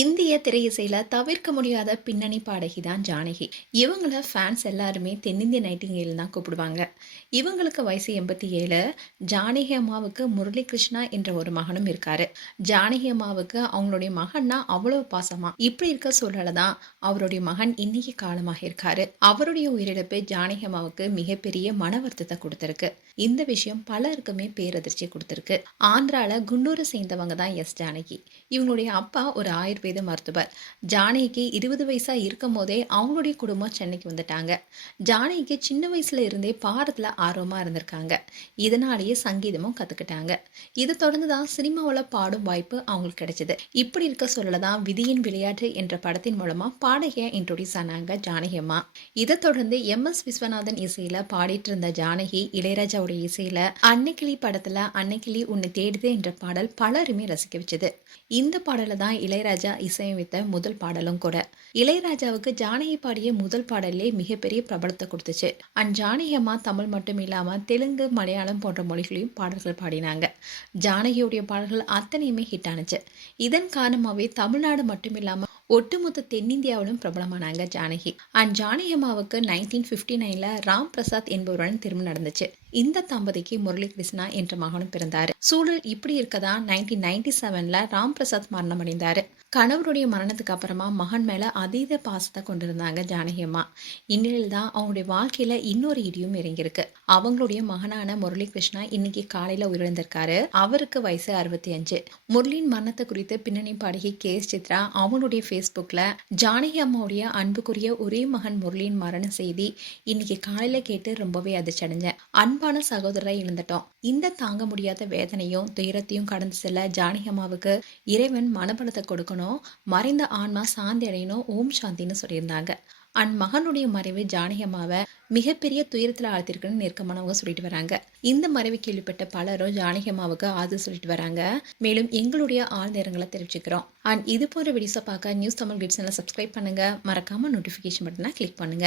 இந்திய திரையிசையில தவிர்க்க முடியாத பின்னணி பாடகி தான் ஜானகி. இவங்கள ஃபேன்ஸ் எல்லாருமே தென்னிந்திய நைட்டிங்கேல் தான் கூப்பிடுவாங்க. இவங்களுக்கு வயசு 87. ஜானகி அம்மாவுக்கு முரளி கிருஷ்ணா என்ற ஒரு மகனும் இருக்காரு. ஜானகி அம்மாவுக்கு அவங்களுடைய மகன்னா அவ்வளவு பாசமா. இப்படி இருக்க சூழல தான் அவருடைய மகன் இன்னைக்கு காலமாக இருக்காரு. அவருடைய உயிரிழப்பு ஜானகி அம்மாவுக்கு மிகப்பெரிய மன வருத்தத்தை கொடுத்திருக்கு. இந்த விஷயம் பலருக்குமே பேரதிர்ச்சி கொடுத்திருக்கு. ஆந்திரால குன்னூரை சேர்ந்தவங்க தான் ஜானகி. இவங்களுடைய அப்பா ஒரு ஆயுர்வேத மருத்துவர். ஜானகிக்கு 20 வயசா இருக்கும் போதே அவங்களுடைய குடும்பம் சென்னைக்கு வந்துட்டாங்க. ஜானகிக்கு சின்ன வயசுல இருந்தே பாடத்துல ஆர்வமா இருந்திருக்காங்க. இதனாலேயே சங்கீதமும் கத்துக்கிட்டாங்க. இதை தொடர்ந்து தான் சினிமாவில் பாடும் வாய்ப்பு அவங்களுக்கு கிடைச்சது. இப்படி இருக்க சொல்லதான் விதியின் விளையாட்டு என்ற படத்தின் மூலமா பாடகியா இன்ட்ரோடியூஸ் ஆனாங்க ஜானகி அம்மா. இதை தொடர்ந்து MS விஸ்வநாதன் இசையில பாடிட்டு இருந்த ஜானகி இளையராஜாவுடைய இசையில அன்னைக்கிளி படத்துல அன்னைக்கிளி உன்னை தேடுதே என்ற பாடல் பலருமே ரசிக்க வச்சது. இந்த பாடலை தான் இளையராஜா இசையமைத்த முதல் பாடலும் கூட. இளையராஜாவுக்கு ஜானகி பாடிய முதல் பாடலே மிகப்பெரிய பிரபலத்தை கொடுத்துச்சு. ஜானகி அம்மா தமிழ் மட்டும் இல்லாம தெலுங்கு, மலையாளம் போன்ற மொழிகளையும் பாடல்கள் பாடினாங்க. ஜானகியுடைய பாடல்கள் அத்தனையுமே ஹிட் ஆனுச்சு. இதன் காரணமாவே தமிழ்நாடு மட்டும் இல்லாம ஒட்டுமொத்த தென்னிந்தியாவிலும் பிரபலமானாங்க ஜானகி. ஜானகி அம்மாவுக்கு 1959ல ராம் பிரசாத் என்பவருடன் திருமணம் நடந்துச்சு. இந்த தம்பதிக்கு முரளி கிருஷ்ணா என்ற மகனும் பிறந்தாரு. சூழல் இப்படி இருக்கதான் 1997ல ராம் பிரசாத் மரணம் அடைந்தாரு. கணவருடைய மரணத்துக்கு அப்புறமா மகன் மேல அதீத பாசத்தை கொண்டிருந்தாங்க ஜானகி அம்மா. இந்நிலையில் தான் அவங்களுடைய வாழ்க்கையில இன்னொரு இடியும் இறங்கியிருக்கு. அவங்களுடைய மகனான முரளி கிருஷ்ணா இன்னைக்கு காலையில உயிரிழந்திருக்காரு. அவருக்கு வயசு 65. முரளியின் மரணத்தை குறித்து பின்னணி பாடகி KS சித்ரா அவங்களுடைய Facebookல ஜானகி அம்மாவுடைய அன்புக்குரிய ஒரே மகன் முரளியின் மரண செய்தி இன்னைக்கு காலையில கேட்டு ரொம்பவே அதிர்ச்சி அடைஞ்சேன். அன்பான சகோதரரை இழந்துட்டோம். இந்த தாங்க முடியாத வேதனையும் துயரத்தையும் கடந்து செல்ல ஜானகி அம்மாவுக்கு இறைவன் மனபலத்தை கொடுக்கணும், மறைந்த ஆன்மா சாந்தி அடையணும், ஓம் சாந்தின்னு சொல்லியிருந்தாங்க. மகனுடைய மறைவு ஜானகி அம்மாவை மிகப்பெரிய துயரத்தில் ஆழ்த்திருக்குன்னு நெருக்கமானவங்க சொல்லிட்டு வராங்க. இந்த மறைவு கேள்விப்பட்ட பலரும் ஜானகி அம்மாவுக்கு ஆறுதல் சொல்லிட்டு வராங்க. மேலும் எங்களுடைய ஆழ்ந்த இரங்கலை தெரிவிச்சுக்கிறோம். இது போன்ற வீடியோஸை பார்க்க நியூஸ் தமிழ் கிட்ஸ் சேனலை சப்ஸ்கிரைப் பண்ணுங்க. மறக்காம நோட்டிஃபிகேஷன் பட்டனை கிளிக் பண்ணுங்க.